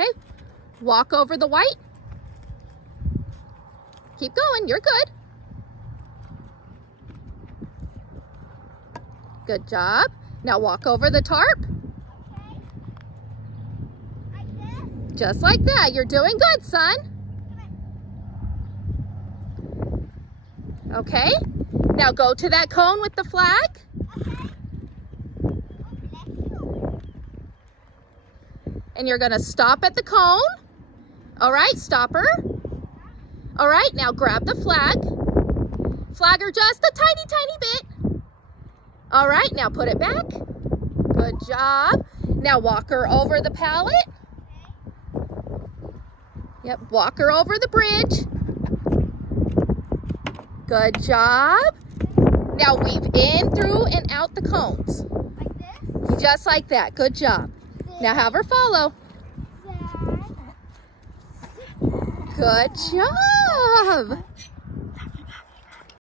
Okay, walk over the white. Keep going, you're good. Good job. Now walk over the tarp. Okay. Like this. Just like that. You're doing good, son. Okay. Now go to that cone with the flag. Okay. Oh, bless you. And you're going to stop at the cone. All right, stop her. All right, now grab the flag. Flag her just a tiny, tiny bit. All right, now put it back. Good job. Now walk her over the pallet. Yep, walk her over the bridge. Good job. Now weave in, through, and out the cones. Like this. Just like that. Good job. Now have her follow. Good job.